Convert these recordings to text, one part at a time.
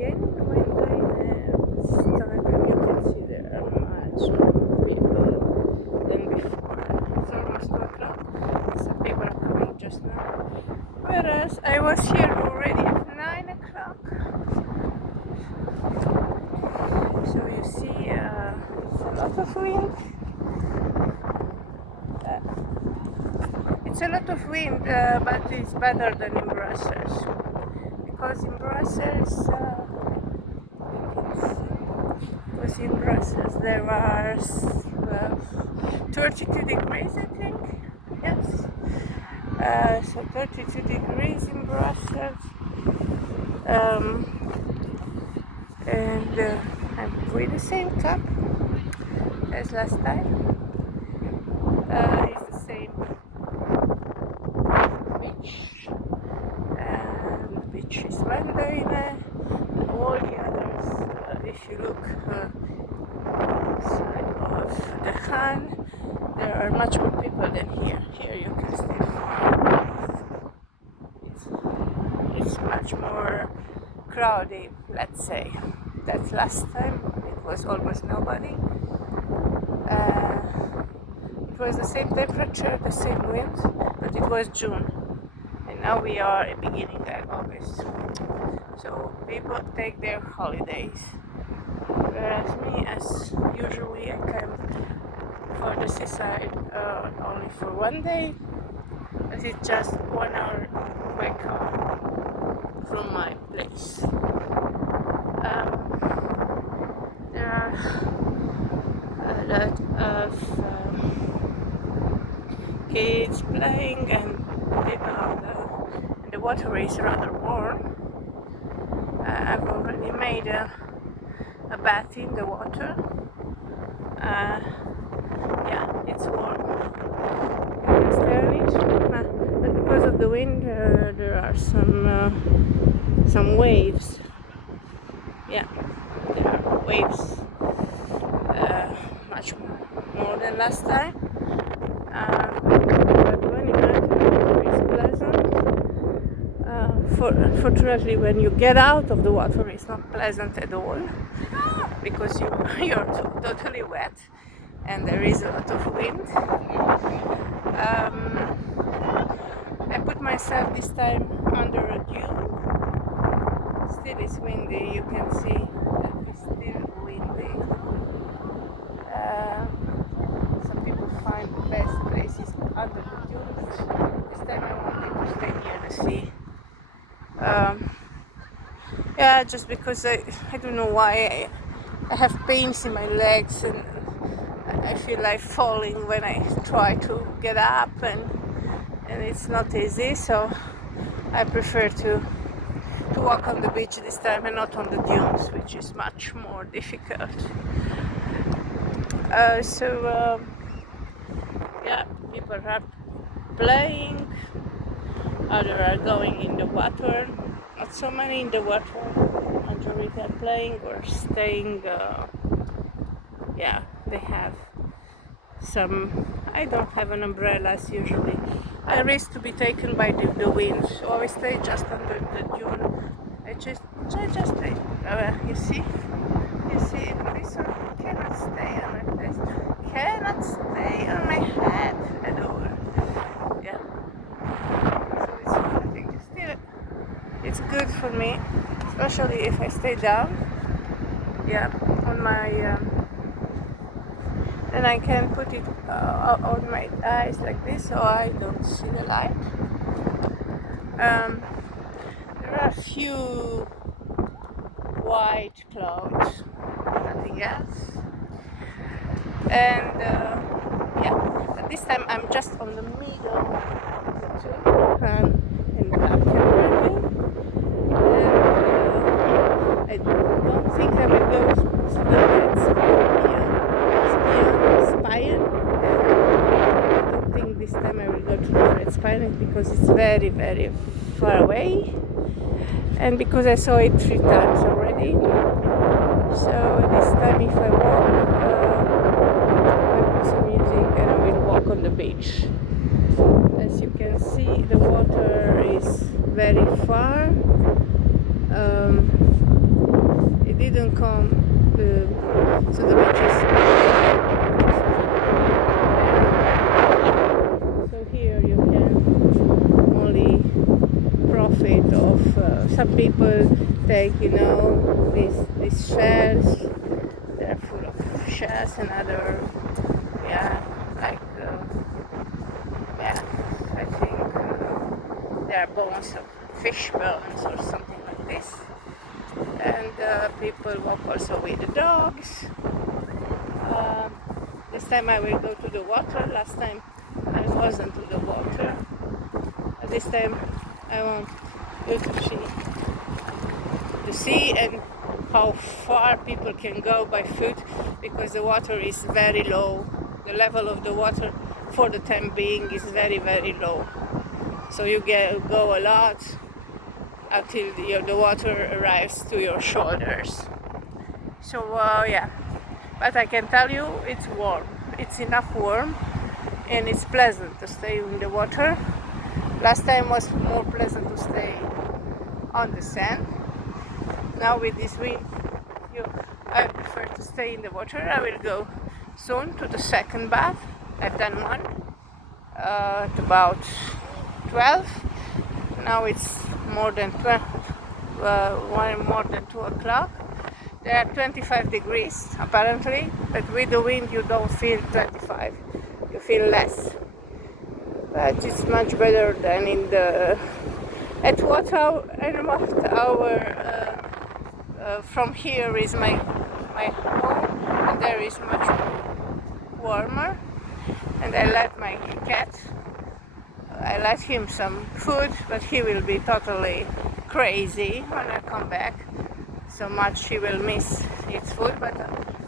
again window this time, and you can see there are much more people than before. It's almost 2 o'clock. Some people are coming just now. Whereas I was here already at 9 o'clock. So you see, it's a lot of wind. It's a lot of wind, but it's better than in Brussels. Because in Brussels, there are 32 degrees, I think. Yes. So 32 degrees in Brussels. And I'm with the same top as last time. It's the same beach. And the beach is Vandaine. All the others, if you look side of the Han, there are much more people than here. Here you can still it's much more crowded, let's say. That last time it was almost nobody. It was the same temperature, the same wind, but it was June, and now we are at beginning of August. So people take their holidays, whereas me, as usually, I come for the seaside only for one day, as it's just 1 hour by car from my place. There are a lot of kids playing, and people the water is rather warm. I've already made a bath in the water. Yeah, it's warm. You can stay on it, but because of the wind, there are some waves. Yeah, there are waves, much more than last time. But when you enter, it's pleasant. Unfortunately, when you get out of the water, it's not pleasant at all, because you're totally wet, and there is a lot of wind. I put myself this time under a dune. Still it's windy, you can see that it's still windy. Some people find the best places under the dunes. This time I wanted to stay near the sea. Yeah, just because I don't know why I have pains in my legs, and I feel like falling when I try to get up, and it's not easy, so I prefer to walk on the beach this time and not on the dunes, which is much more difficult. Yeah, people are playing, others are going in the water. Not so many in the water. Majority are playing or staying. Yeah, they have some. I don't have an umbrella as usually. I risk to be taken by the wind, so I stay just under the dune. I just stay. You see, this one cannot stay on my face, cannot stay on my head at all. Yeah. So it's, I think still it's good for me, especially if I stay down. Yeah, on my. And I can put it on my eyes like this, so I don't see the light. There are a few white clouds, nothing else. And yeah, but this time I'm just on the middle of the two, in black and red. And I don't think I will go to the red Spire. I don't think this time I will go to the red Spire because it's very, very far away, and because I saw it 3 times already. So this time, if I walk, I put some music and I will walk on the beach. As you can see, the water is very far. didn't come. So the beaches. So here you can only profit of. Some people take, these shells. They're full of shells and other, like, I think they are bones of fish bones or something like this. And people walk also with the dogs. This time I will go to the water. Last time I wasn't to the water. This time I want you to see the sea and how far people can go by foot, because the water is very low. The level of the water for the time being is very, very low. So you go a lot until the water arrives to your shoulders. So but I can tell you it's warm. It's enough warm, and it's pleasant to stay in the water. Last time was more pleasant to stay on the sand. Now with this wind, I prefer to stay in the water. I will go soon to the second bath. I've done one at about 12. Now it's more than 12, more than 2 o'clock. There are 25 degrees apparently, but with the wind you don't feel 25, you feel less. But it's much better than at what hour from here is my home, and there is much warmer. And I let my cat, I let him some food, but he will be totally crazy when I come back. So much he will miss his food, but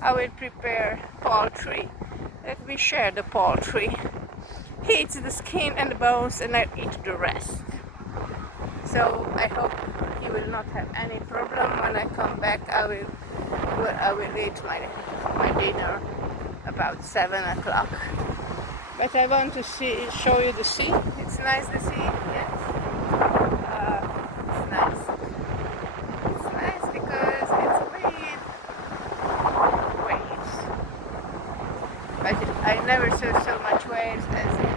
I will prepare poultry. Let me share the poultry. He eats the skin and the bones, and I eat the rest. So I hope he will not have any problem when I come back. I will eat my dinner about 7 o'clock. But I want to show you the sea. It's nice, the sea, yes. It's nice. It's nice because it's with waves. But I never saw so much waves as in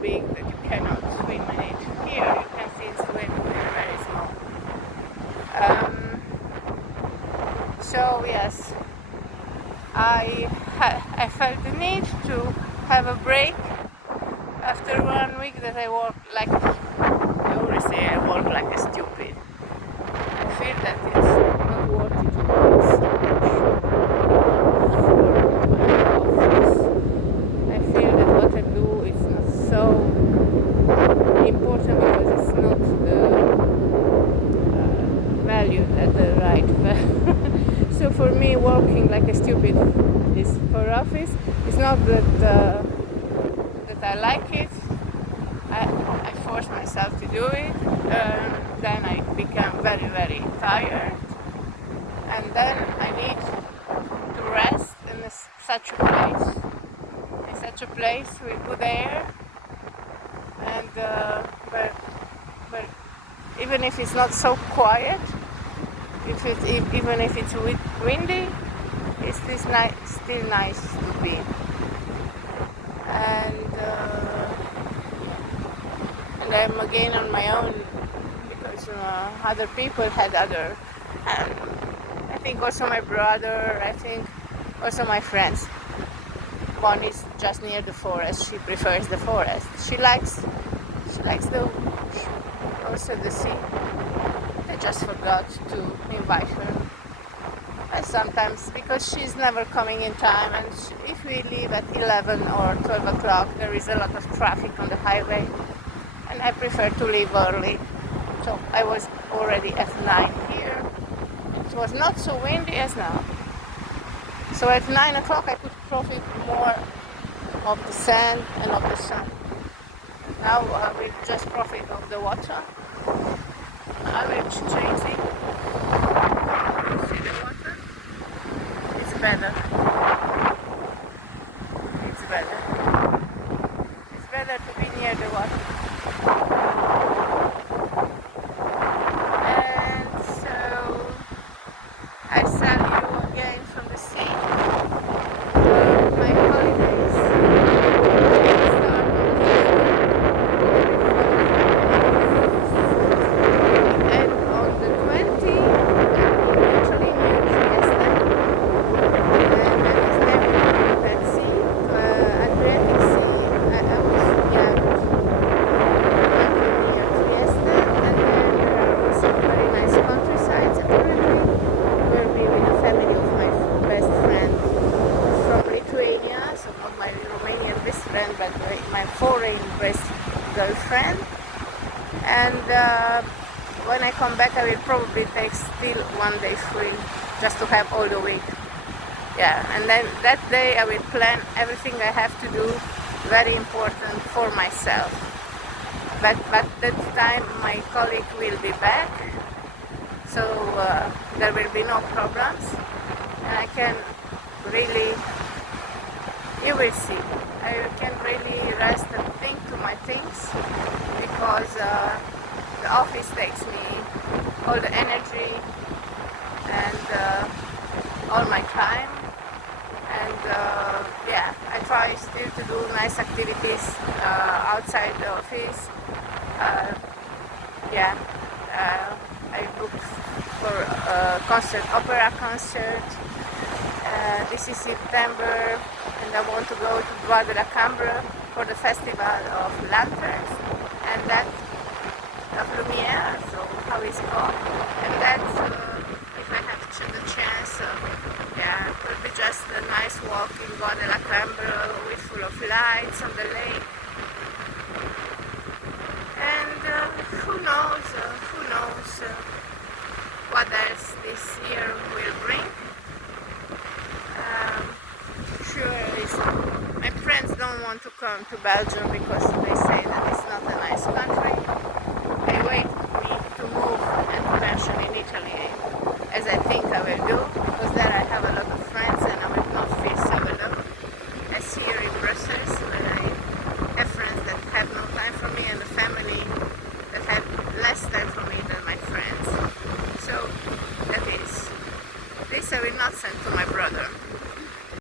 big that you cannot swim in it. Here you can see it's very, very small. So yes, I felt the need to have a break after 1 week that I worked like, I always say I work like a stupid. I feel that it's not worth it to work so much for my office. I feel that what I do is not so important because it's not valued at the right value. So for me, working like a stupid is for office. It's not that I like it. I force myself to do it. Then I become very, very tired, and then I need to rest in such a place. In such a place with good air, and but even if it's not so quiet, even if it's windy, it's still nice to be. And I'm again on my own because other people had other, and I think also my brother, I think also my friends. One is just near the forest. She prefers the forest. She likes also the sea. I just forgot to invite her. And sometimes, because she's never coming in time, and if we leave at 11 or 12 o'clock, there is a lot of traffic on the highway, and I prefer to leave early. So I was already at 9 here. It was not so windy as now. So at 9 o'clock I could profit more of the sand and of the sun. Now we just profit of the water. Now we're changing. See the water? It's better. It's better. It's better to be near the water. And so I saw you again from the sea. My holidays start on the 15th and on the 20th, actually near Trieste, and that is never that sea, Adriatic Sea. I was near Trieste, and then there are also very nice countrysides apparently. We'll be with the family of my best friend from Lithuania, so not my Romanian best friend, but my foreign best girlfriend. And when I come back, I will probably take still one day free, just to have all the week. Yeah, and then that day I will plan everything I have to do, very important for myself. But that time my colleague will be back, so there will be no problems, and I can really, you will see, I can really rest and think to my things, because the office takes me all the energy and all my time, and yeah, I try still to do nice activities outside the office. Yeah, I booked for a concert, opera concert. This is September, and I want to go to Bois de la Cambre for the festival of lanterns, and that of Lumiere, so how it's called, and that's if I have the chance, yeah, it will be just a nice walk in Bois de la Cambre with full of lights on the lake. And who knows what else this year will bring. Sure, my friends don't want to come to Belgium because they say that it's not a nice country. They wait for me to move and to pension in Italy, as I think I will do, because there I have a lot of friends and I will not feel so alone as here in Brussels, where I have friends that have no time for me and a family that have less time for me than my friends. So that is, this I will not send to my brother.